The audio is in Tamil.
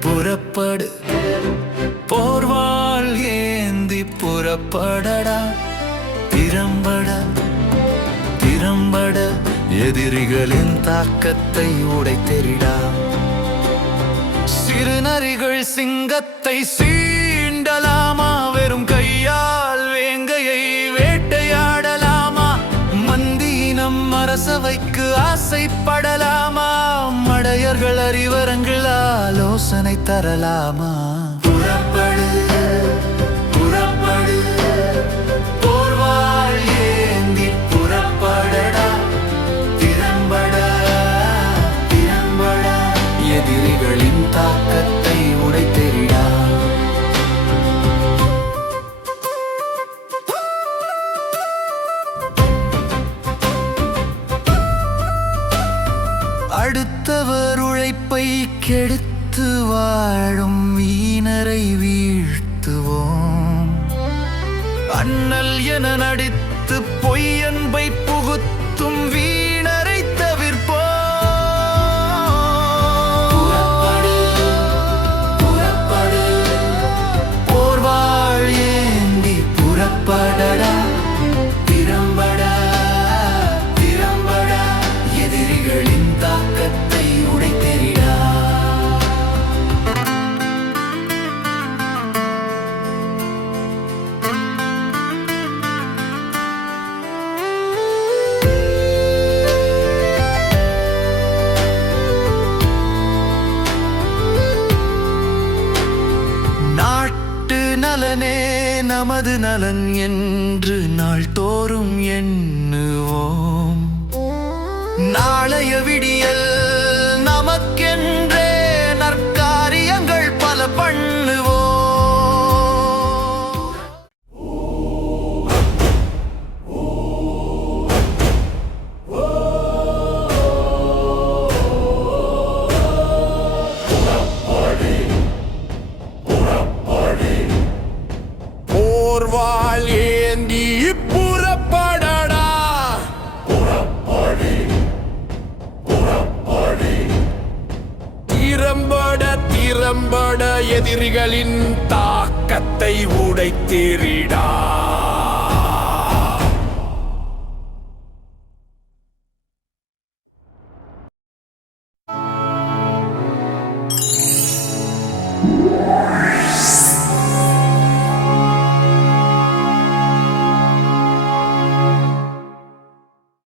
புறப்படு. போர்வால் ஏந்தி புறப்படடா. திறம்பட திறம்பட எதிரிகளின் தாக்கத்தை உடைத்தெறிடா. சிறுநரிகள் சிங்கத்தை சீண்டலாமா? வெறும் கையால் வேங்கையை வேட்டையாடலாமா? மந்தியினம் அரசவைக்கு ஆசைப்படலாமா? மடையர்கள் அறிவரங்களால் ஆலோசனை தரலாமா? புறப்படு புறப்படு. போர்வாள் ஏந்தி புறப்படடா. திறம்பட திறம்பட. எதிரிகளின் தாக்கத்தை உடைத்தெறிடா அடுத்தவர் உழைப்பை கெடுத்து வைத்து வாழும் வீணரை வீழ்த்துவோம். அண்ணல் என நடித்து பொய்யன்பை புகுத்தும் வீ நலனே நமது நலன் என்று நாள் தோறும் எண்ணுவோம். நாளைய விடியல் போர்வாள் ஏந்தி புறப்படடா புறப்படி புறப்படி திறம்பட திறம்பட எதிரிகளின் தாக்கத்தை உடைத்தேறிடா Yeah.